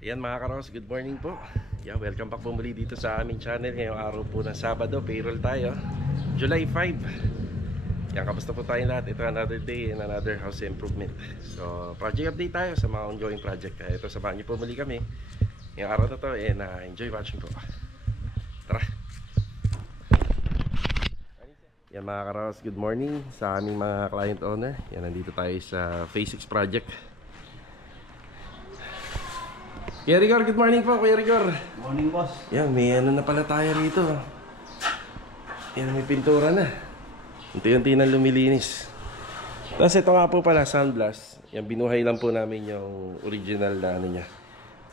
Ayan mga karos, good morning po. Welcome back po muli dito sa aming channel. Ngayong araw po ng Sabado, payroll tayo, July 5. Kamusta po tayong lahat? Ito another day and another house improvement. So, project update tayo sa mga ongoing project. Ito, samahan niyo po muli kami ngayong araw na to and enjoy watching po. Tara! Yan mga karos, good morning sa aming mga client owner. Nandito tayo sa Phase 6 project. Kuya Rigor, good morning po, Kuya Rigor. Good morning, boss. May ano na pala tayo rito. May pintura na. Unti-unti na lumilinis. Tapos ito nga po pala, sandblast. Binuhay lang po namin yung original na ano niya,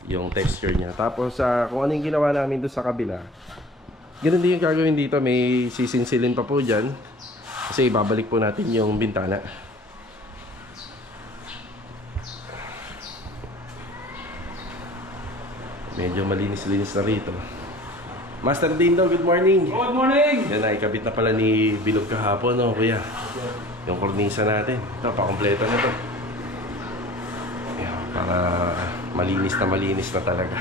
yung texture niya. Tapos kung ano yung ginawa namin doon sa kabila, ganoon din yung gagawin dito. May sisinsilin pa po dyan. Kasi ibabalik po natin yung bintana. Medyo malinis-linis na rito. Master Dindo, good morning. Good morning. Ikabit na pala ni Bilog kahapon, no, kuya? Yung kornisa natin. Ito, pakompleto na to. Para malinis na talaga.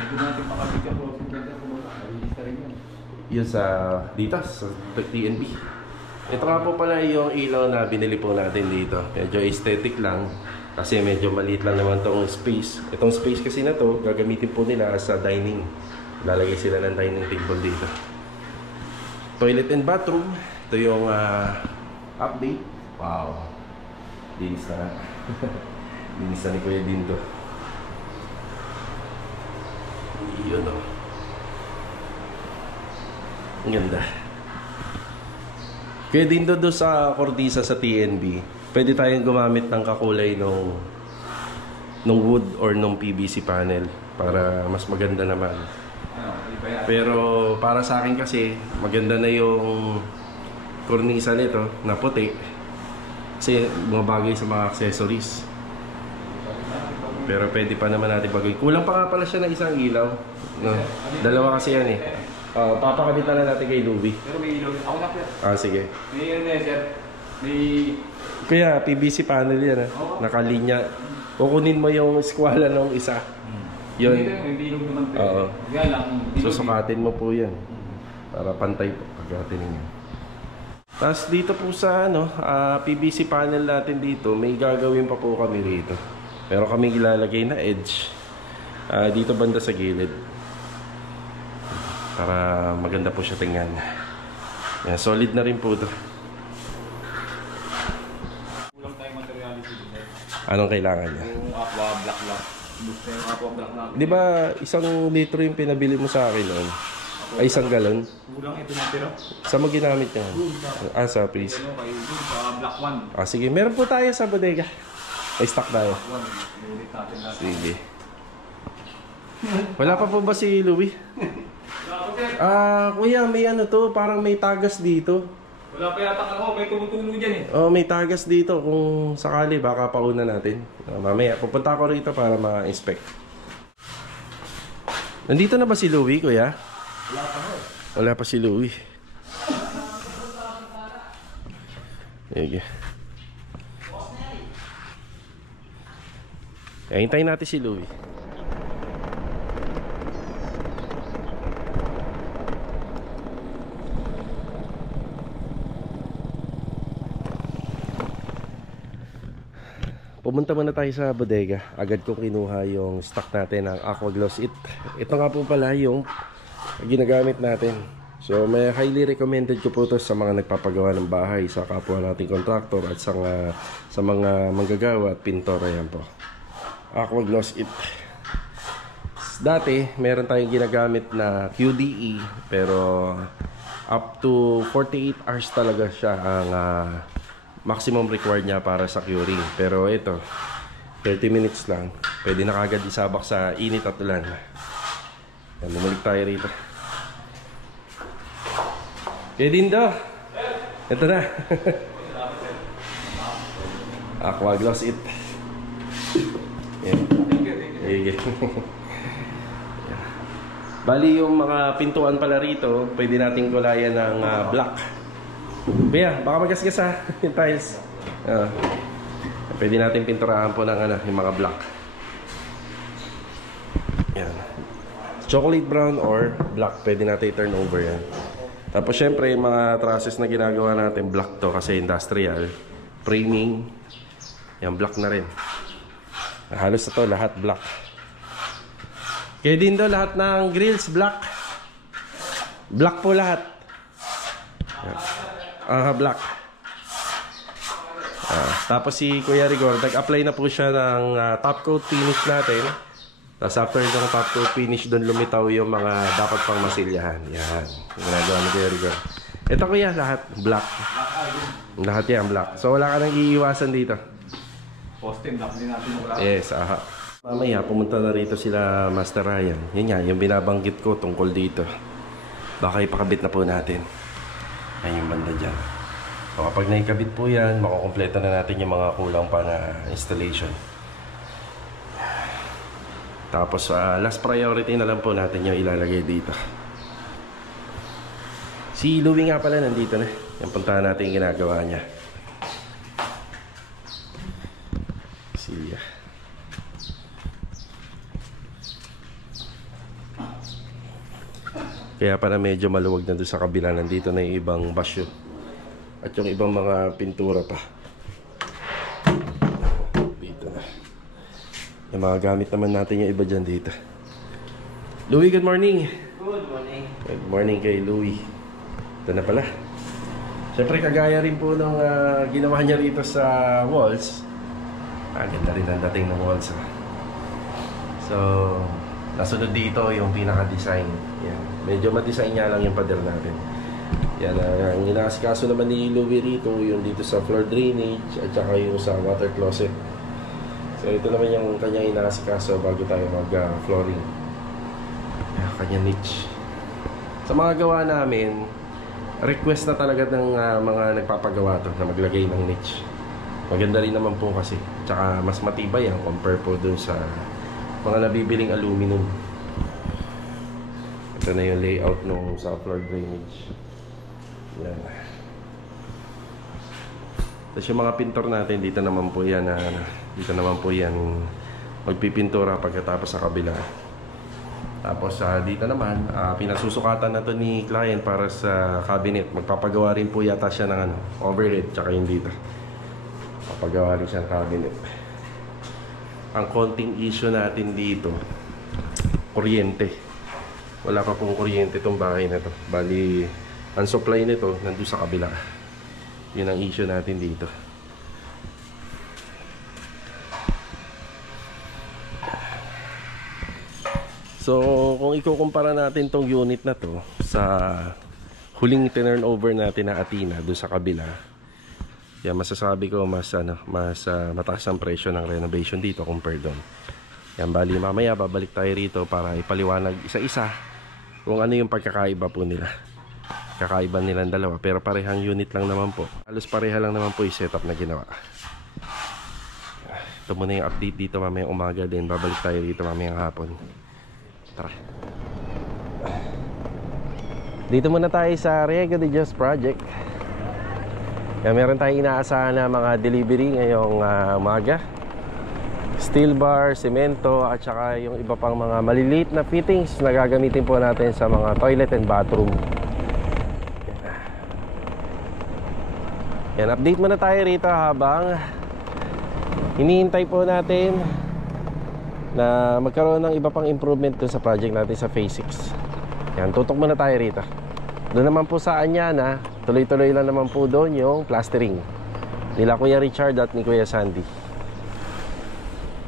Yun sa dito, sa TNB. Ito nga po pala yung ilaw na binili po natin dito. Medyo aesthetic lang. Kasi medyo maliit lang naman itong space. Itong space kasi na to, gagamitin po nila sa dining. Lalagay sila ng dining table dito. Toilet and bathroom. Ito yung update. Wow. Linis na. Linis na ni Kuya Dindo. Yun o. Ang ganda. Kuya Dindo doon sa Cordisa sa TNB, pwede tayong gumamit ng kakulay nung wood or nung PVC panel para mas maganda naman. Pero para sa akin kasi maganda na yung kornisa nito na puti kasi bumabagay sa mga accessories. Pero pwede pa naman natin bagay. Kulang pa nga pala siya ng isang ilaw, no? Dalawa kasi yan eh. Papakabit na lang natin kay Louie. Pero may ilaw. Ako na, Sige. May sir. May... Kaya PVC panel yan nakalinya. Kukunin mo yung skwala ng isa. Yun. Hindi ilog naman. Oo. Kaya lang. Susukatin mo po yan. Para pantay po pagkatin niyo. Tapos dito po sa PVC panel natin dito, may gagawin pa po kami rito. Pero kami ilalagay na edge. Dito banda sa gilid. Para maganda po siya tingnan. Solid na rin po ito. Anong kailangan niya? Yung aqua black lock. Gusto yung aqua black lock. Di ba 1 litro yung pinabili mo sa akin noon? Ay 1 galon? Kulang ito na tira. Saan mo ginamit yan? Sa please. Sa black one. Sige, meron po tayo sa bodega. Ay stock tayo. Sige. Wala pa po ba si Louie? Kuya, may to, parang may tagas dito. Wala pa yata may tumutulo dyan eh. May tagas dito. Kung sakali, baka pauna natin. Mamaya, pupunta ako rito para ma-inspect. Nandito na ba si Louie, kuya? Wala pa ho. Wala pa si Louie. Sige. Hintayin natin si Louie. Pumunta muna tayo sa bodega. Agad kong kinuha yung stock natin ng Aqua Gloss It. Ito nga po pala yung ginagamit natin. So may highly recommended ko po ito sa mga nagpapagawa ng bahay, sa kapwa nating contractor at sa mga manggagawa at pintor. Ayan po, Aqua Gloss It. Dati meron tayong ginagamit na QDE, pero up to 48 hours talaga siya ang maximum required niya para sa curing. Pero ito, 30 minutes lang. Pwede na kagad isabak sa init at ulan. Bumalik tayo rito. Kaya Dindo, ito na. Aqua Gloss It. Thank you. Bali yung mga pintuan pala rito, pwede nating kulayan ng black. Kaya, baka magasgas yung tiles. Pwede natin pinturahan po ng yung mga black. Yan. Chocolate brown or black, pwede natin i-turn over yan. Tapos syempre, yung mga trusses na ginagawa natin, black to kasi industrial. Framing, yan, black na rin. Halos na to, lahat black. Kaya din do, lahat ng grills, black. Black po lahat. Black. Tapos si Kuya Rigor, nag-apply na po siya ng top coat finish natin. Tapos after ng top coat finish, doon lumitaw yung mga dapat pang masilyahan. Yan. Yung ginagawa ni Kuya Rigor. Ito kuya, lahat black. Lahat yan black. So wala ka nang iiwasan dito. Poste, black din natin yung Yes, aha. Mamaya, pumunta na rito sila Master Ryan. Yan nga, yung binabanggit ko tungkol dito. Baka ipakabit na po natin. Ayun yung banda dyan. So kapag naikabit po yan, makukumpleto na natin yung mga kulang pa na installation. Tapos last priority na lang po natin yung ilalagay dito. Si Louie nga pala nandito na. Yung puntahan natin yung ginagawa niya. Kaya para medyo maluwag na doon sa kabila. Nandito na yung ibang basyo. At yung ibang mga pintura pa. Dito na. Yung mga gamit naman natin yung iba dyan dito. Louie, good morning. Good morning. Good morning kay Louie. Ito na pala. Siyempre kagaya rin po nung ginawa niya rito sa walls. Ganda rin ang dating ng walls. So, nasunod dito yung pinaka-design. Yan. Medyo ma-design nga lang yung pader natin. Yan, ang inaasikaso naman ni Louie rito, yung dito sa floor drainage at saka yung sa water closet. So, ito naman yung kanyang inaasikaso bago tayo mag-flooring. Kanyang niche. Sa mga gawa namin, request na talaga ng mga nagpapagawa to na maglagay ng niche. Maganda rin naman po kasi. Tsaka mas matibay yan compare po dun sa mga nabibiling aluminum. Ito na yung layout ng sa floor drainage. Yan. Tapos yung mga pintor natin, dito naman po yan magpipintura pagkatapos sa kabila. Tapos dito naman, pinasusukatan na to ni client para sa cabinet. Magpapagawa rin po yata siya ng overhead, tsaka yung dito. Papagawa rin siya ng cabinet. Ang konting issue natin dito, kuryente. Wala pa pong kuryente itong bahay na to. Bali, ang supply nito nandun sa kabila. Yun ang issue natin dito. So, kung ikukumpara natin tong unit na to sa huling turnover natin na Athena doon sa kabila, yan, masasabi ko mas mataas ang presyo ng renovation dito compare doon. Yan, bali mamaya babalik tayo rito para ipaliwanag isa-isa kung ano yung pagkakaiba po nila. Kakaiba nilang dalawa, pero parehang unit lang naman po. Halos pareha lang naman po yung setup na ginawa. Ito muna yung update dito mamayang umaga, din babalik tayo rito mamayang hapon. Tara. Dito muna tayo sa Riego de Dios project. Kaya meron tayong inaasahan na mga delivery ngayong umaga. Steel bar, semento, at saka yung iba pang mga maliliit na fittings na gagamitin po natin sa mga toilet and bathroom. Yan, update muna tayo rito habang hinihintay po natin na magkaroon ng iba pang improvement dun sa project natin sa phase 6. Yan, tutok muna tayo rito. Doon naman po sa Anyana, tuloy-tuloy lang naman po doon yung plastering nila Kuya Richard at ni Kuya Sandy.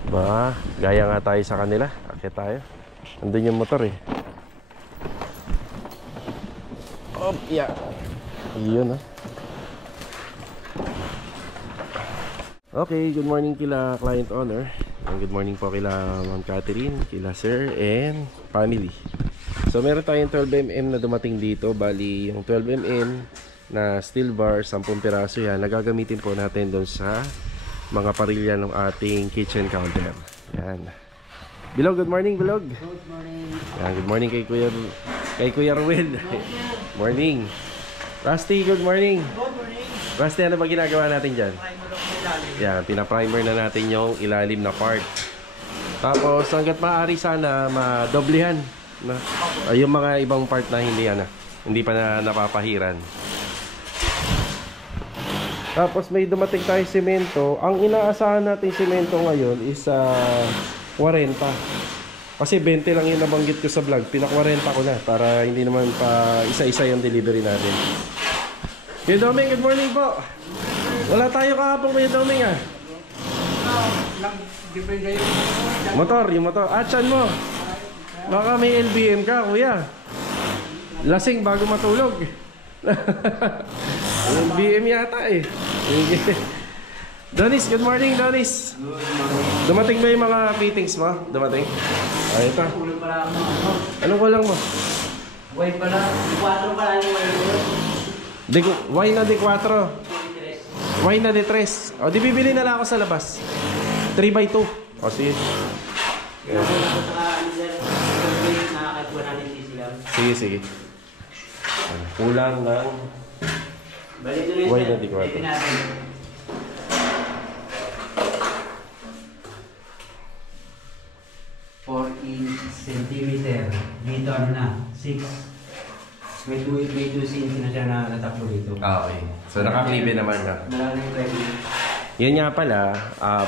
Ba, gaya nga tayo sa kanila. Akit tayo. Andun yung motor eh. Oh, yeah. Iyon ah. Okay, good morning kila client owner. And good morning po kila Ma'am Catherine, kila Sir, and family. So meron tayong 12mm na dumating dito. Bali, yung 12mm na steel bar, 10 piraso yan, nagagamitin po natin doon sa mga parilya ng ating kitchen counter. Yan. Bilog, good morning, Bilog. Good morning. Yan, good morning kay Kuya Ruel. Morning. Rusty, good morning. Good morning. Rusty, ano ba ginagawa natin dyan? Primer of ilalim. Yan, pinaprimer na natin yung ilalim na part. Tapos hanggat maaari sana madoblehan na yung mga ibang part na hindi pa na napapahiran. Tapos may dumating tayo semento. Ang inaasahan nating semento ngayon is 40. Kasi 20 lang yung nabanggit ko sa vlog. Pina-40 ko na para hindi naman pa isa-isa yung delivery natin. Kuya Doming, good morning po. Wala tayo kahapon, Kuya Doming ah. Yung motor. Chan mo. Baka may LBM ka, kuya. Lasing bago matulog. LBM yata eh. Donis, good morning, Donis. Dumating ba yung mga fittings mo? Dumating? Ay, ito. Anong kulang mo? Why pala? 4 pala yung Why na D4? Why na D3? O, di bibili na lang ako sa labas. 3x2. O, sige. Sige. Kulang ng why na D4? Centimeter. Dito ano na? 6. May 2 cm na siya na natakbo dito. Okay. So nakaklibe naman ka. Maraming pwede. Yan nga pala,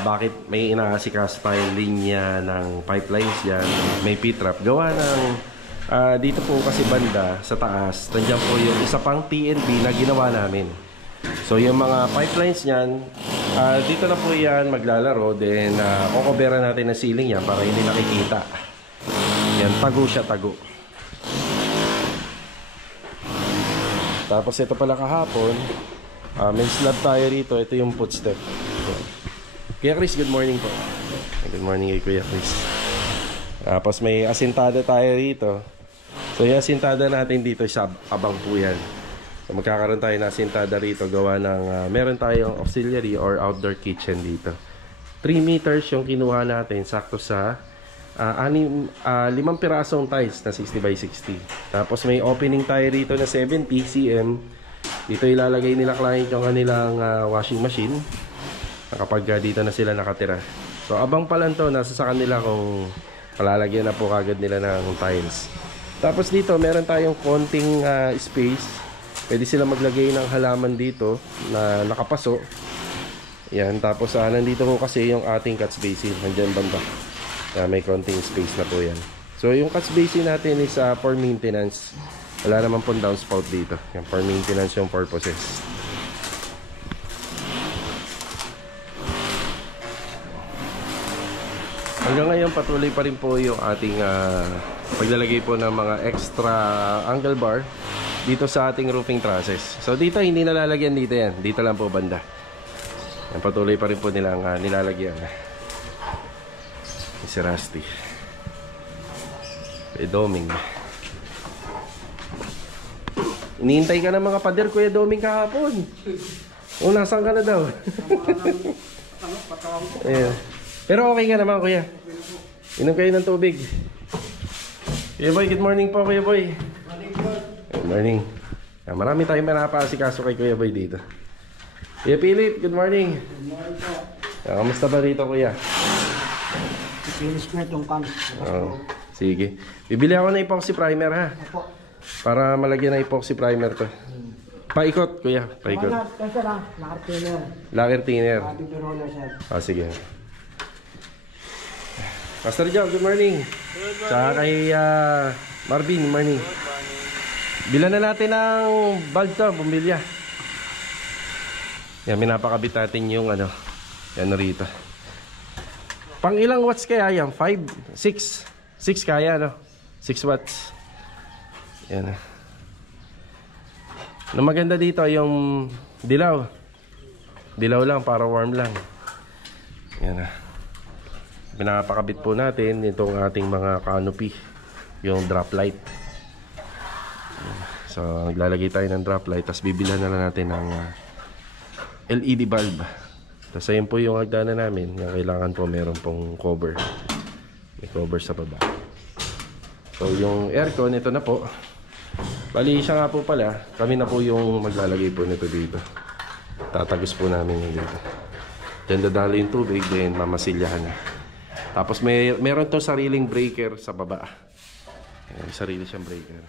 bakit may inaasikas tayong linya ng pipelines dyan, may P-trap. Gawa ng, dito po kasi banda sa taas, nandiyan po yung isa pang TNB na ginawa namin. So yung mga pipelines niyan, dito na po yan maglalaro, then kukoberan natin ang ceiling yan para hindi nakikita. Yan, tago siya, tago. Tapos ito pala kahapon, may slab tayo rito. Ito yung footstep. Kuya Chris, good morning po. Good morning kay Kuya Chris. Tapos may asintada tayo rito. So yung asintada natin dito sa abang po yan. So magkakaroon tayo ng asintada rito. Gawa ng meron tayong auxiliary or outdoor kitchen dito. 3 meters yung kinuha natin. Sakto sa 5 pirasong tiles na 60x60. Tapos may opening tayo rito na 70 cm. Dito ilalagay nila client yung kanilang washing machine kapag dito na sila nakatira. So abang pa lang to, nasa sa kanila kung palalagyan na po kagad nila ng tiles. Tapos dito meron tayong konting space. Pwede sila maglagay ng halaman dito na nakapaso. Yan, tapos nandito po kasi yung ating catch basin. Nandiyan banda. May konting space na po yan. So yung catch basin natin is for maintenance. Wala naman pong downspout dito. Yan, for maintenance yung purposes. Hanggang ngayon patuloy pa rin po yung ating paglalagay po ng mga extra angle bar dito sa ating roofing trusses. So dito hindi nalalagyan dito yan. Dito lang po banda. Yan, patuloy pa rin po nilang nilalagyan. Si Rusty. Doming. Iniintay ka ng mga pader, Kuya Doming, kahapon. O, nasaan ka na daw? Ayan. Pero okay ka naman, Kuya. Inom kayo ng tubig. Kuya Boy, good morning po, Kuya Boy. Good morning. Marami tayong manapaasikaso kay Kuya Boy dito. Kuya Philip, good morning. Good morning po. Kamusta ba rito, Kuya? Finish ko na itong can. Sige. Bibili ako ng epoxy primer, ha? Opo. Para malagyan ng epoxy primer to. Paikot, Kuya. Paikot. Kasi lang, lacquer Lacquer thinner. thinner, sir. Sige. Master John, good morning. Good morning. Tsaka kay Marvin, good morning. Bilan na natin ng bulb to, bumbilya. Yan, minapakabit natin yung yan rito. Pang ilang watts kaya yan? 5? 6? 6 kaya, no? 6 watts. Yan. Ang maganda dito yung dilaw. Dilaw lang para warm lang. Yan. Pinapakabit po natin itong ating mga canopy. Yung drop light. So, naglalagay tayo ng drop light. Tapos bibilhan na lang natin ng LED bulb. Tapos ayun po yung hagdanan namin. Yung kailangan po meron pong cover. May cover sa baba. So yung aircon, ito na po. Bali siya nga po pala. Kami na po yung maglalagay po nito dito. Tatagos po namin yung dito. Diyan dadalo yung tubig. Then mamasilyahan na. Tapos meron to sariling breaker sa baba. Ayan, may sarili siyang breaker.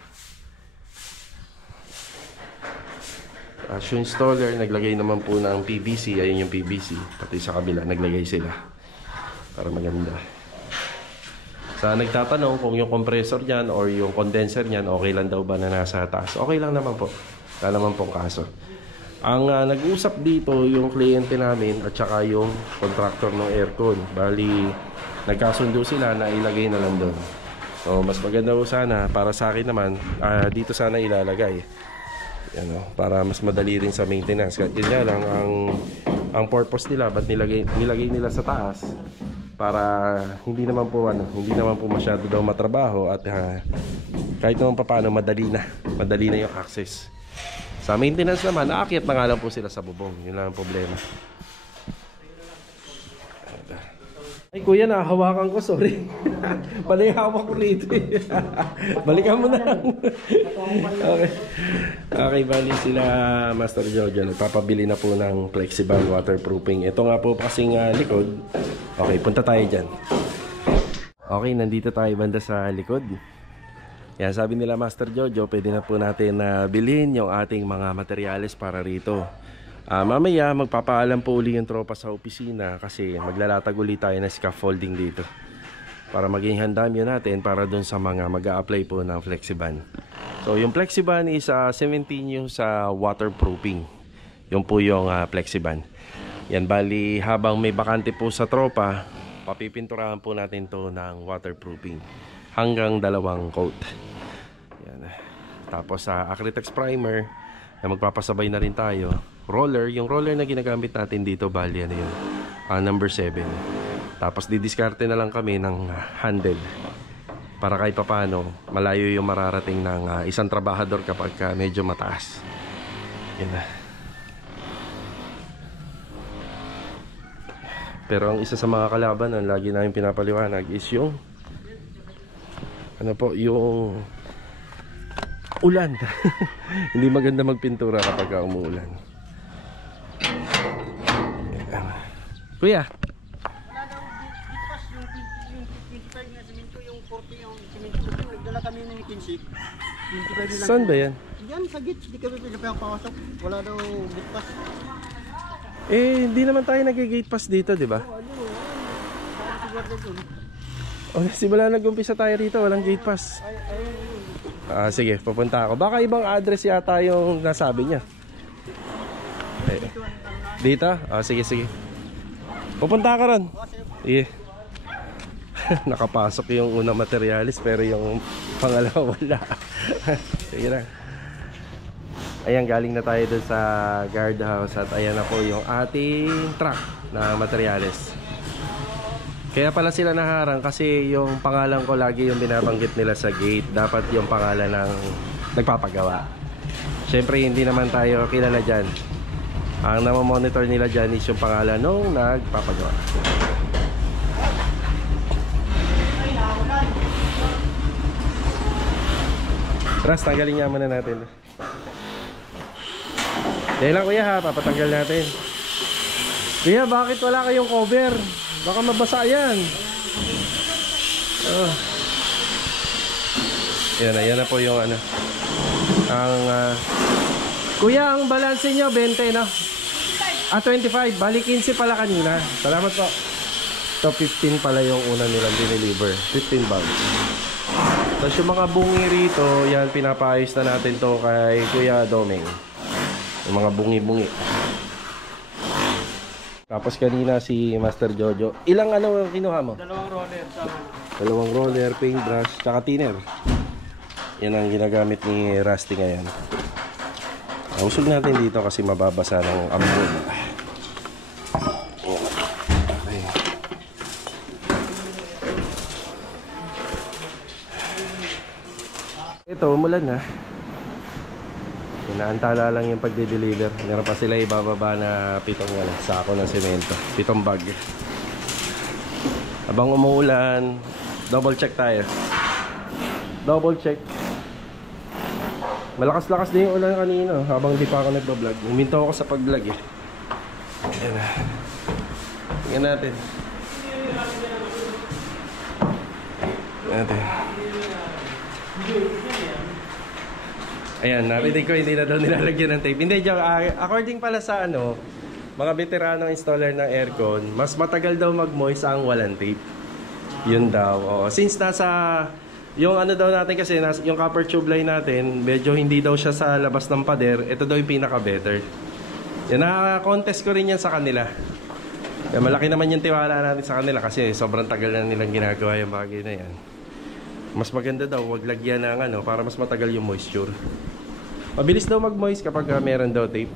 Yung installer, naglagay naman po ng PVC. Ayun yung PVC. Pati sa kabila, naglagay sila. Para maganda. Sa nagtatanong kung yung compressor niyan or yung condenser niyan, okay lang daw ba na nasa taas? Okay lang naman po. Wala naman pong kaso. Ang nag-usap dito yung kliyente namin at saka yung contractor ng aircon. Bali, nagkasundo sila na ilagay na lang doon. So, mas maganda po sana, para sa akin naman, dito sana ilalagay. Yan, para mas madali rin sa maintenance. Yun nga lang, ang purpose nila, ba't nilagay nila sa taas? Para hindi naman po masyado daw matrabaho at kahit naman paano madali na yung access. Sa maintenance naman, aakyat na nga lang po sila sa bubong. Yun lang ang problema. Ay kuya, nahawakan ko, sorry. Pala yung hawak ko rito. Balikan mo na. Okay, bali sila Master Jojo. Nagpapabili na po ng flexible waterproofing. Ito nga po kasing likod. Okay, punta tayo dyan. Okay, nandito tayo banda sa likod. Yan, sabi nila Master Jojo, pwede na po natin bilhin yung ating mga materyales para rito. Mamaya magpapaalam po uli yung tropa sa opisina kasi maglalatag uli tayo na scaffolding dito para maging handamyo natin para dun sa mga mag-a-apply po ng Flexiban. So yung Flexiban is 17 yung sa waterproofing. Yung po yung Flexiban. Yan, bali habang may bakante po sa tropa, papipinturahan po natin to ng waterproofing hanggang 2 coat. Yan. Tapos sa Acrytex primer na magpapasabay na rin tayo. Roller, yung roller na ginagamit natin dito, bali ano yun, number 7. Tapos didiskarte na lang kami ng handle para kahit papano malayo yung mararating ng isang trabahador kapag medyo mataas. Yan na. Pero ang isa sa mga kalaban ang lagi namin pinapaliwanag is yung ano po, yung ulan. Hindi maganda magpintura kapag umuulan. Kuya, Wala daw bitpas yung 25 na simento, yung 40 yung simento. Nagdala kami ng 15. 25 lang. saan ba yan? Diyan sa gate, di kami pinapapasok. Wala daw bitpas. Eh, hindi naman tayo nag-gate pass dito, di ba? Oh, simula nag-umpisa tayo rito, walang gate pass. Sige, pupunta ako. Baka ibang address yata yung nasabi niya. Dito? Sige, sige. Pupunta ka ron. Sige. Nakapasok yung unang materialis pero yung pangalawa wala. Sige na. Ayan, galing na tayo dun sa guardhouse at ayan na po yung ating truck na materialis. Kaya pala sila naharang kasi yung pangalan ko lagi yung binabanggit nila sa gate. Dapat yung pangalan ng nagpapagawa. Siyempre hindi naman tayo kilala dyan. Ang namamonitor nila dyan is yung pangalan nung nagpapagawa. Ras, tanggalin nga muna natin. Dahil lang kuya ha, papatanggal natin. Kuya, bakit wala kayong cover? Baka mabasa yan. Yan na po yung ano. Ang kuya, ang balanse nyo 20 no? 25, bali 15 pala kanina. Salamat po. So 15 pala yung una nilang dineliver. 15 bags. Tapos yung mga bungi rito, yan pinapaayos na natin to kay Kuya Domeng. Yung mga bungi-bungi. Tapos kanina si Master Jojo. Ilang ano kinuha mo? 2 roller. 2 roller, paintbrush, tsaka thinner. Yan ang ginagamit ni Rusty ngayon. Usog natin dito kasi mababasa ng ambon. Ito, umulan na. Inaantala lang yung pagde-deliver. Meron pa sila ibababa na 7 sako ng semento. 7 bag. Habang umuulan, double check tayo. Double check. Malakas-lakas din yung ulan kanina habang di pa ako nagbablog. Huminto ako sa pag-vlog eh. Ayan na. Tingnan natin. natin. Ayan, narinig ko hindi na daw nilalagyan ng tape. Hindi, joke. According pala sa ano, mga veteranong installer ng aircon, mas matagal daw mag-moist ang walang tape. Yun daw. Oo. Since nasa, yung ano daw natin kasi, yung copper tube line natin, medyo hindi daw siya sa labas ng pader. Ito daw yung pinaka-better. Yan, na-contest ko rin yan sa kanila. Yan, malaki naman yung tiwala natin sa kanila kasi sobrang tagal na nilang ginagawa yung bagay na yan. Mas maganda daw, wag lagyan ng ano, para mas matagal yung moisture. Mabilis daw mag-moist kapag meron daw tape.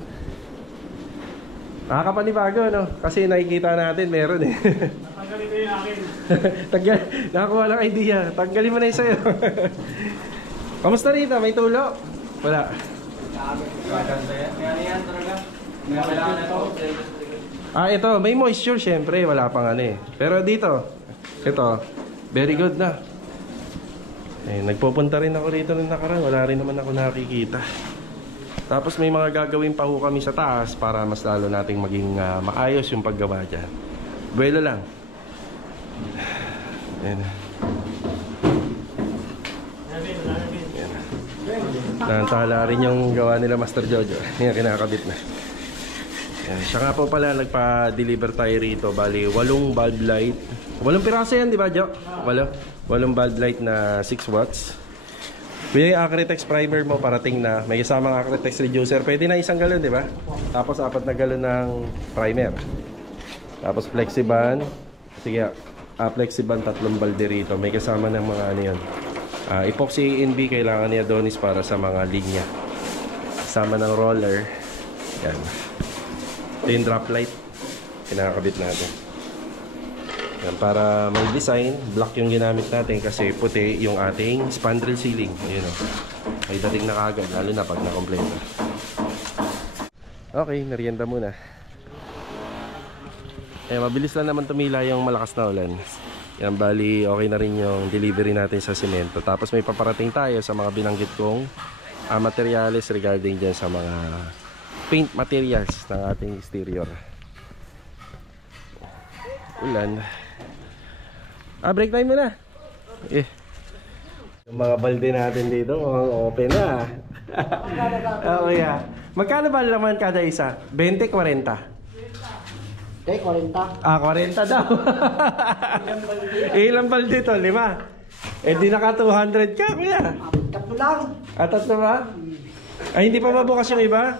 Nakakapanibago, no? Kasi nakikita natin, meron eh. Natanggalin ko yung akin. Nakakuha lang idea. Tanggalin mo na yung sa'yo. Kamusta rito? May tulo? Wala. Ito. May moisture, syempre. Wala pang ano eh. Pero dito, ito, very good na. Eh, nagpupunta rin ako rito ng nakaraan. Wala rin naman ako nakikita. Tapos may mga gagawin pa ho kami sa taas para mas lalo nating maging maayos yung paggawa dyan. Buwelo lang. Ayan. Nantala rin yung gawa nila Master Jojo. Yan, kinakabit na. Ayan. Siya nga po pala nagpa-deliver tayo rito. Bali, 8 bulb light. 8 piraso yan, di ba, Jo? 8 bulb light na 6 watts. Kuya, yung Acrytex primer mo parating na. May isamang Acrytex reducer. Pwede na 1 galon, di ba? Tapos 4 na galon ng primer. Tapos Flexiban. Sige, Flexiban 3 balde rito. May kasama ng mga ano yun. Epoxy A&B kailangan ni Adonis para sa mga linya. Kasama ng roller. Yan. Ito yung drop light. Kinakabit natin. Yan, para may design, black yung ginamit natin kasi puti yung ating spandrel ceiling. Ayun o. May dating na kagad, lalo na pag na-complete. Okay, merienda muna. Mabilis lang naman tumila yung malakas na ulan. Yan, bali okay na rin yung delivery natin sa semento. Tapos may paparating tayo sa mga binanggit kong materials regarding dyan sa mga paint materials ng ating exterior. Ulan. Break time muna. Yung mga balde natin dito, mukhang open na. Okay ah. Magkano ba naman kada isa? 20, 40? 40. 40 daw. Ilang balde to? 5? Di naka 200 ka, kuya. 3 lang. 3 ba? Ay, hindi pa ba bukas yung iba?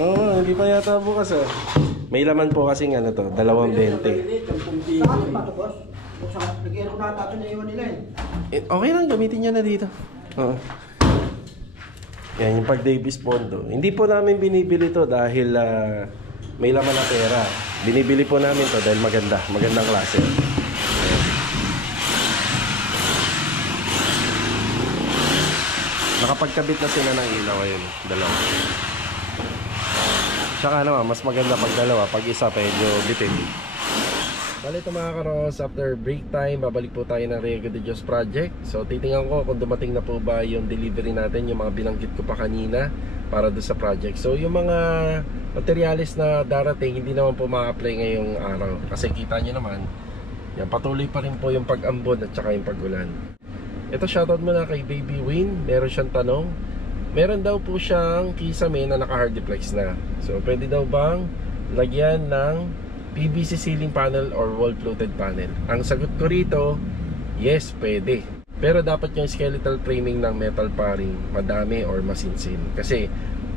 Oo, hindi pa yata bukas ah. May laman po kasing ano to, 2.20. Sa atin ba ito, boss? Nag-air ko na ito na iwan nila eh. Okay lang, gamitin nyo na dito. Oo. Yan, yung pag Davis Pondo. Hindi po namin binibili to dahil may laman na pera. Binibili po namin to dahil magandang klase. Nakapagkabit na sila ng ilaw ayun, 2. Tsaka naman, mas maganda pag 2, pag isa medyo bitin. Bali ito mga karos, after break time, babalik po tayo ng Riego de Dios project. So titingnan ko kung dumating na po ba yung delivery natin, yung mga binanggit ko pa kanina para doon sa project. So yung mga materials na darating, hindi naman po ma-apply ngayong araw. Kasi kita nyo naman, yan, patuloy pa rin po yung pag-ambon at saka yung pag-ulan. Ito shoutout muna kay Baby Win, meron siyang tanong. Meron daw po siyang kisame na naka-hardiplex na. So pwede daw bang lagyan ng PVC ceiling panel or wall-fluted panel? Ang sagot ko rito, yes, pwede. Pero dapat yung skeletal framing ng metal paring madami or masinsin. Kasi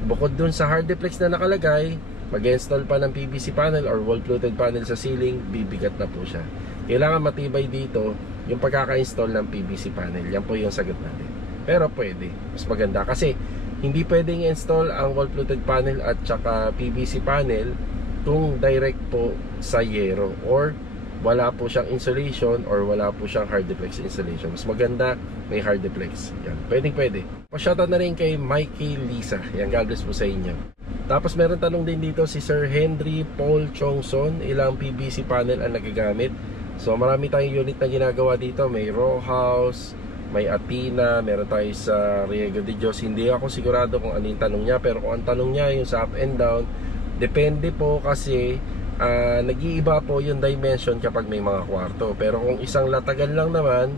bukod dun sa hardiplex na nakalagay, mag-install pa ng PVC panel or wall-fluted panel sa ceiling, bibigat na po siya. Kailangan matibay dito yung pagkaka-install ng PVC panel. Yan po yung sagot natin. Pero pwede, mas maganda. Kasi hindi pwedeng install ang wall-fluted panel at saka PVC panel kung direct po sa yero or wala po siyang insulation or wala po siyang hardiplex installation. Mas maganda may hardiplex. Yan, pwede. Pa-shoutout na rin kay Mikey Lisa. Yan, God bless po sa inyo. Tapos meron tanong din dito si Sir Henry Paul Chongson, ilang PVC panel ang nagagamit. So marami tayong unit na ginagawa dito. May row house, may Athena, meron tayo sa Riego de Dios. Hindi ako sigurado kung ano yung tanong niya, pero kung ang tanong niya yung sa up and down, depende po kasi nag-iiba po yung dimension kapag may mga kwarto. Pero kung isang latagan lang naman,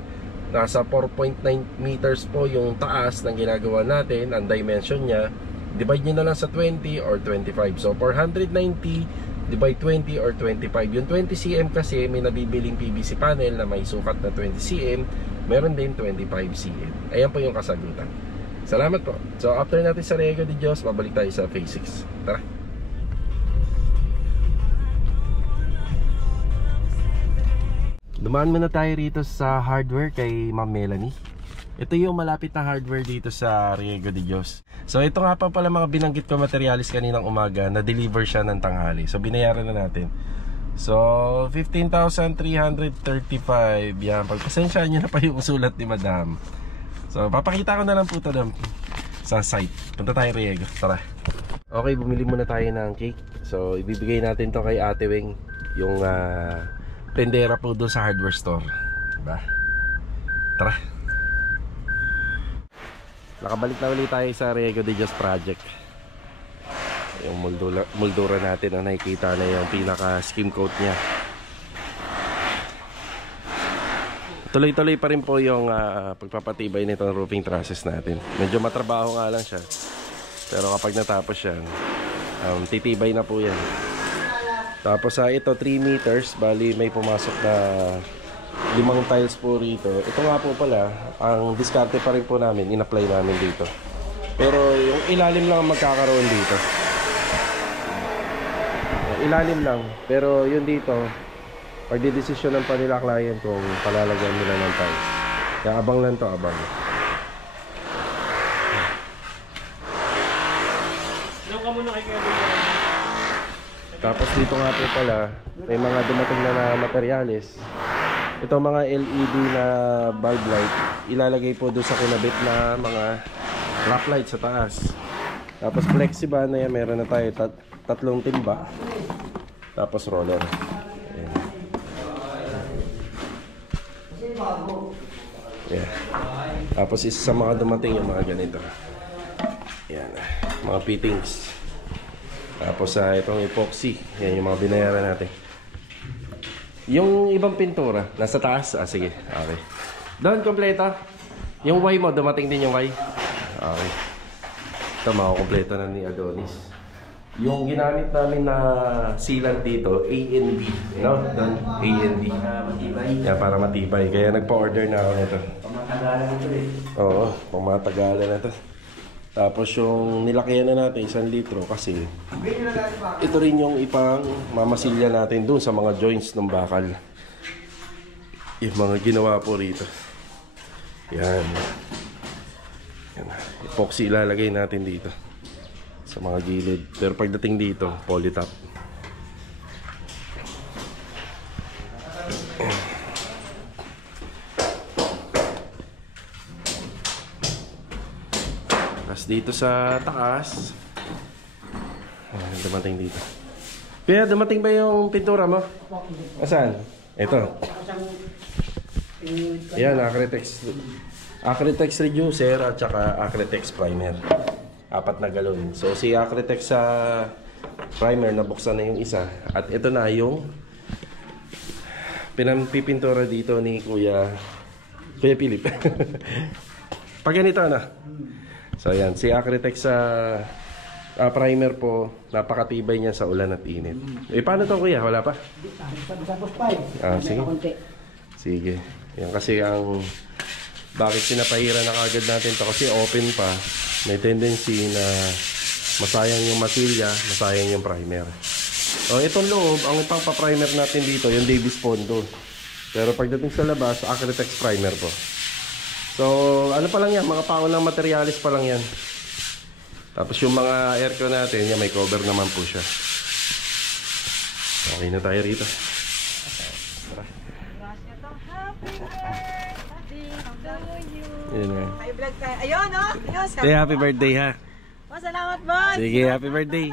Nasa 4.9 meters po yung taas ng ginagawa natin. Ang dimension niya, divide nyo na lang sa 20 or 25. So 490 divide 20 or 25. Yung 20 cm kasi may nabibiling PVC panel na may sukat na 20 cm. Meron din 25 cm. Ayan po yung kasagutan. Salamat po. So after natin sa Riego de Dios, babalik tayo sa phase 6. Tara. Dumaan muna tayo rito sa hardware kay Ma'am Melanie. Ito yung malapit na hardware dito sa Riego de Dios. So ito nga pa pala mga binanggit ko materialis kaninang umaga, na-deliver siya ng tanghali. So binayaran na natin. So 15,335. Yan, pagpasensyaan nyo na pa yung sulat ni Madam. So papakita ko na lang po ito sa site. Punta tayo Riego, tara. Okay, bumili muna tayo ng cake. So ibibigay natin to kay Ate Weng, yung tendera po doon sa hardware store, diba? Tara. Nakabalik na ulit tayo sa Riego de Dios project. Yung moldura natin, ang nakikita na yung pinaka skim coat niya. Tuloy-tuloy pa rin po yung pagpapatibay nitong roofing trusses natin. Medyo matrabaho nga lang siya, pero kapag natapos yan, titibay na po yan. Tapos ito 3 meters, bali may pumasok na 5 tiles po rito. Ito nga po pala, ang diskarte pa rin po namin, in-apply namin dito. Pero yung ilalim lang ang magkakaroon dito. Ilalim lang, pero yun dito, pagdidesisyonan pa nila client kung palalagyan nila ng tiles. Kaya abang lang to, abang. Doon ka muna kay Kevin. Tapos dito nga po pala, may mga dumating na materyales. Ito mga LED na bulb light, ilalagay po doon sa kinabit na mga rock light sa taas. Tapos flexiban na yan, meron na tayo tatlong timba. Tapos roller. Ayan. Yeah. Tapos isa sa mga dumating yung mga ganito. Ayan, mga fittings. Tapos itong epoxy, yan yung mga binayaran natin. Yung ibang pintura, nasa taas? Sige, okay. Doon, kompleto. Yung Y mo, dumating din yung Y? Okay. Ito, makakompleto na ni Adonis. Yung ginamit namin na sealant dito, A&B. No? Doon, A&B. Para matibay. Yan, para matibay. Kaya nagpa-order na ako nito. Pamatagalan ito eh. Oo, pamatagalan na ito. Tapos yung nilakayan na natin 1 litro kasi ito rin yung ipang mamasilya natin dun sa mga joints ng bakal. Yung mga ginawa po rito. Yan. Yan. Epoxy ilalagay natin dito sa mga gilid. Pero pagdating dito, polytop. Dito sa taas, dumating dito. Kaya dumating ba yung pintura mo? Asan? Ito. Ayan, Acrytex reducer at saka Acrytex primer. 4 na galon. So si Acrytex sa primer, nabuksan na yung isa. At ito na yung pinapipintura dito ni Kuya Philip. Pag ganito na. So ayan, si Acrytex sa primer po, napakatibay niya sa ulan at init. Paano to kuya? Wala pa? Sige. Sige. Yan kasi ang bakit pinapahiran na kagad natin to kasi open pa. May tendency na masayang yung matilya, masayang yung primer. So itong loob, ang ipang pa-primer natin dito, yung Davis Pondo. Pero pagdating sa labas, Acrytex primer po. So, ano pa lang yan, mga paunang materialis pa lang yan. Tapos yung mga aircon natin, yan, may cover naman po siya. Okay na tayo rito. Yun nga. Ayun, oh. Say happy birthday ha. Salamat, boss. Sige, happy birthday.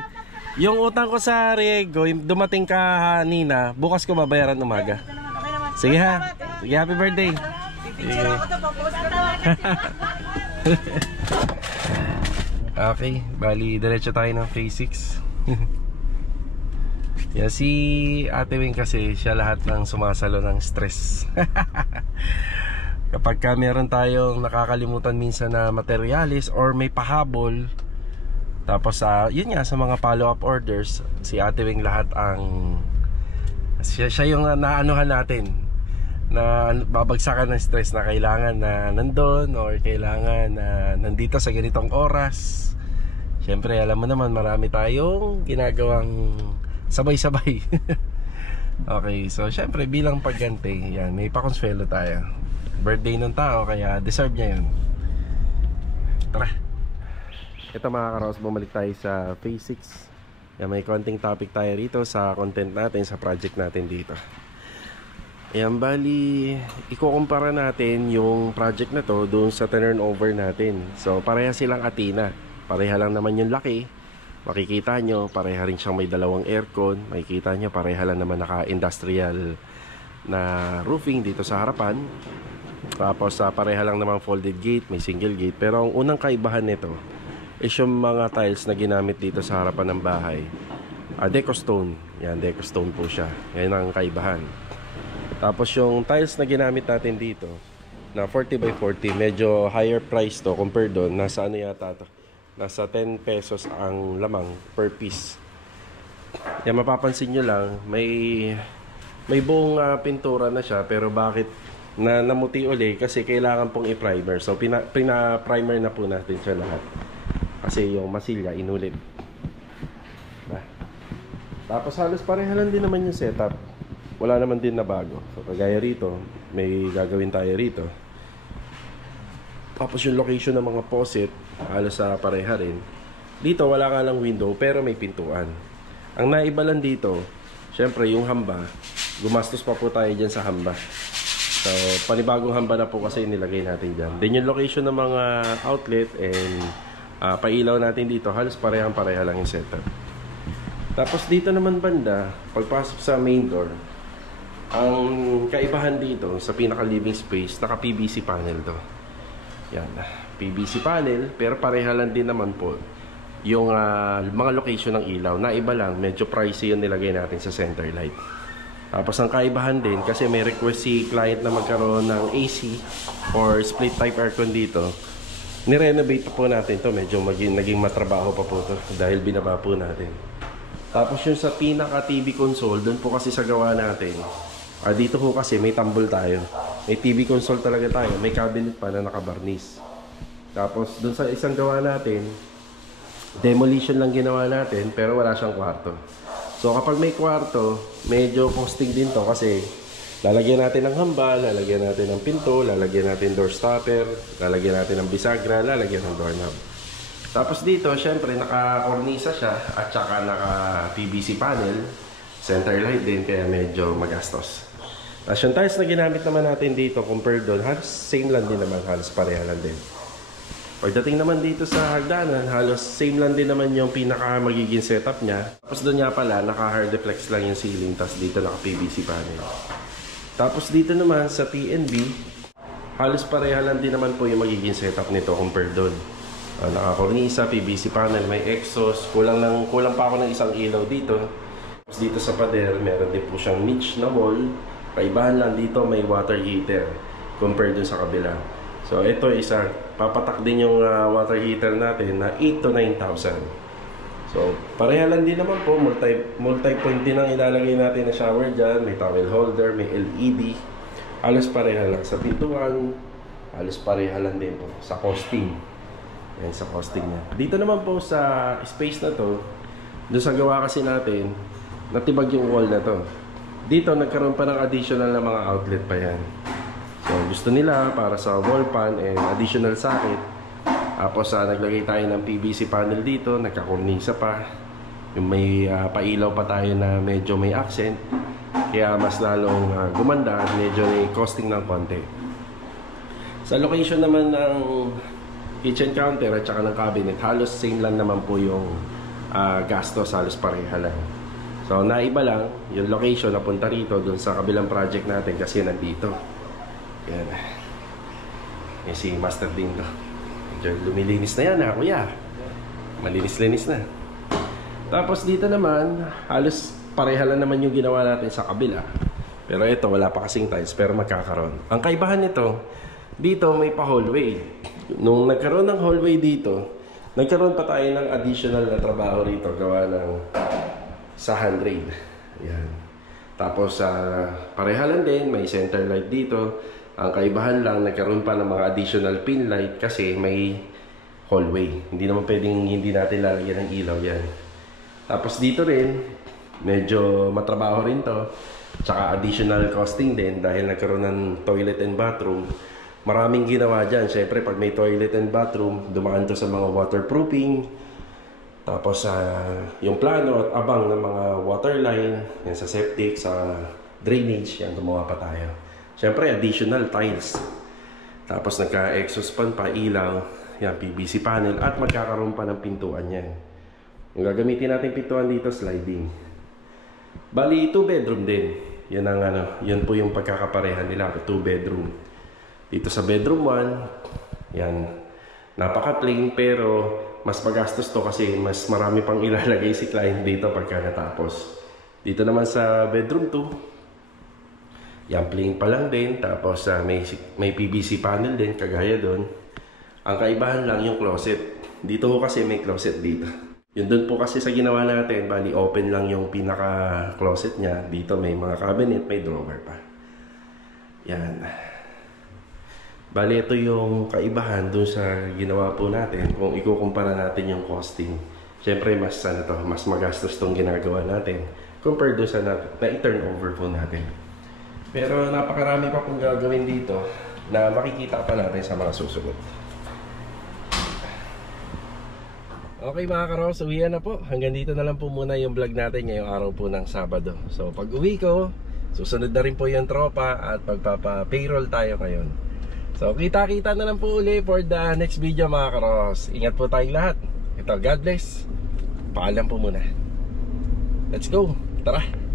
Yung utang ko sa Riego, dumating ka kanina, bukas ko babayaran umaga. Sige ha. Sige, happy birthday. Picture ako to, papost ko to. Okay, bali diretso tayo ng phase 6. Yeah, si Ate Weng kasi siya lahat ng sumasalo ng stress. Kapag ka meron tayong nakakalimutan minsan na materyales or may pahabol, tapos yun nga, sa mga follow-up orders, si Ate Wing lahat ang siya yung naanuhan natin, na babagsakan ng stress na kailangan na nandun or kailangan na nandito sa ganitong oras. Siyempre alam mo naman, marami tayong ginagawang sabay-sabay. Okay, so siyempre bilang pagganti, yan, may pakonsuelo tayo. Birthday ng tao, kaya deserve niya yun. Tara. Ito mga karaos, bumalik tayo sa Phase 6. Yan, may konting topic tayo rito sa content natin, sa project natin dito. Ayan, bali, ikukumpara natin yung project na to doon sa turnover natin. So, pareha silang Athena. Pareha lang naman yung laki. Makikita nyo, pareha rin siyang may dalawang aircon. Makikita nyo, pareha lang naman naka-industrial na roofing dito sa harapan. Tapos, pareha lang naman folded gate, may single gate. Pero ang unang kaibahan nito is yung mga tiles na ginamit dito sa harapan ng bahay. Deco stone. Yan, deco stone po siya. Yan ang kaibahan. Tapos yung tiles na ginamit natin dito na 40 by 40, medyo higher price to compared doon. Nasa ano yata to? Nasa 10 pesos ang lamang per piece. Yan, mapapansin nyo lang, may buong pintura na siya, pero bakit namuti uli? Kasi kailangan pong i-primer. So pina-primer na po natin siya lahat. Kasi yung masilya inulit. Tapos halos pareha lang din naman yung setup. Wala naman din na bago. So kagaya rito, may gagawin tayo rito. Tapos yung location ng mga faucet, halos pareha rin. Dito wala nga lang window, pero may pintuan. Ang naiba lang dito, syempre yung hamba, gumastos pa po tayo dyan sa hamba. So panibagong hamba na po kasi nilagay natin dyan. Then yung location ng mga outlet and pailaw natin dito, halos parehang-pareha lang yung setup. Tapos dito naman banda, pagpasok sa main door, ang kaibahan dito sa pinaka living space, naka PVC panel to. Yan, PVC panel, pero pareha lang din naman po yung mga location ng ilaw. Naiba lang, medyo pricey yung nilagay natin sa center light. Tapos ang kaibahan din, kasi may request si client na magkaroon ng AC or split type aircon dito. Nirenovate po natin to, medyo naging matrabaho pa po to dahil binaba po natin. Tapos yung sa pinaka TV console, doon po kasi sa gawa natin, dito po kasi may tambol tayo. May TV console talaga tayo, may cabinet pa na nakabarnis. Tapos doon sa isang gawa natin, demolition lang ginawa natin, pero wala siyang kwarto. So kapag may kwarto, medyo costing din to kasi lalagyan natin ng hamba, lalagyan natin ng pinto, lalagyan natin door stopper, lalagyan natin ng bisagra, lalagyan ng doorknob. Tapos dito, syempre naka-cornisa siya at saka naka-PVC panel, center light din, kaya medyo magastos. Tapos yung tiles na ginamit naman natin dito compared doon, halos same lang din naman, halos pareha lang din. Pagdating naman dito sa hagdanan, halos same lang din naman yung pinaka magiging setup niya. Tapos doon nga pala, naka-hard deflex lang yung ceiling, tapos dito naka-PVC panel. Tapos dito naman sa TNB, halos pareha lang din naman po yung magiging setup nito compared doon. Naka-cornisa, PVC panel, may exhaust, kulang pa ako ng isang ilaw dito. Tapos dito sa pader, meron din po siyang niche na wall. Kaibahan lang dito, may water heater compared dun sa kabila. So ito isa, papatak din yung water heater natin na 8,000 to 9,000. So pareha lang din naman po, multi-point din ang ilalagay natin na shower dyan. May towel holder, may LED. Halos pareha lang sa pintuan, halos pareha lang din po sa costing. Ayan, sa costing niya. Dito naman po sa space na to, doon sa gawa kasi natin, natibag yung wall na to. Dito nagkaroon pa ng additional na mga outlet pa yan. So gusto nila para sa wall pan and additional socket. Tapos naglagay tayo ng PVC panel dito, nagkakornisa pa. Yung may pailaw pa tayo na medyo may accent. Kaya mas lalong gumanda at medyo may costing ng konti. Sa location naman ng kitchen counter at saka ng cabinet, halos same lang naman po yung gastos, halos pareha lang. So naiba lang yung location na punta rito dun sa kabilang project natin kasi nandito. Yan. Yan si Master din to. Lumilinis na yan kuya. Malinis-linis na. Tapos dito naman, halos pareha lang naman yung ginawa natin sa kabila. Pero ito, wala pa kasing tiles, pero magkakaroon. Ang kaibahan nito, dito may pa-hallway. Nung nagkaroon ng hallway dito, nagkaroon pa tayo ng additional na trabaho rito gawa ng sa handrail. Yan. Tapos pareha lang din, may center light dito. Ang kaibahan lang, nagkaroon pa ng mga additional pin light kasi may hallway. Hindi naman pwedeng hindi natin lalagyan ng ilaw yan. Tapos dito rin, medyo matrabaho rin to. Tsaka additional costing din dahil nagkaroon ng toilet and bathroom. Maraming ginawa dyan. Siyempre, pag may toilet and bathroom, dumaan to sa mga waterproofing. Tapos, yung plano at abang ng mga water line, yan sa septic, sa drainage, yan, gumawa pa tayo. Siyempre, additional tiles. Tapos, nagka-exhaust fan pa, ilaw, yan, PVC panel, at magkakaroon pa ng pintuan yan. Yung gagamitin natin pintuan dito, sliding. Bali, 2 bedroom din. Yan ang yan po yung pagkakaparehan nila, 2 bedroom. Dito sa bedroom 1, yan, napaka-plain pero mas magastos to kasi mas marami pang ilalagay si client dito pagka natapos. Dito naman sa bedroom 2, yan, plain pa lang din. Tapos may PVC panel din, kagaya doon. Ang kaibahan lang yung closet. Dito kasi may closet dito. Yun doon po kasi sa ginawa natin, bali open lang yung pinaka-closet niya. Dito may mga cabinet, may drawer pa. Yan. Bali ito yung kaibahan doon sa ginawa po natin kung ikukumpara natin yung costing. Siyempre mas mas magastos tong ginagawa natin compared doon sa na-turnover po natin. Pero napakarami pa pong gagawin dito na makikita pa natin sa mga susunod. Okay mga karos, uwian na po. Hanggang dito na lang po muna yung vlog natin ngayong araw po ng Sabado. So pag uwi ko, susunod na rin po yung tropa at pagpapa-payroll tayo ngayon. So kita-kita na lang po uli for the next video mga karos. Ingat po tayong lahat. Ito, God bless. Paalam po muna. Let's go. Tara.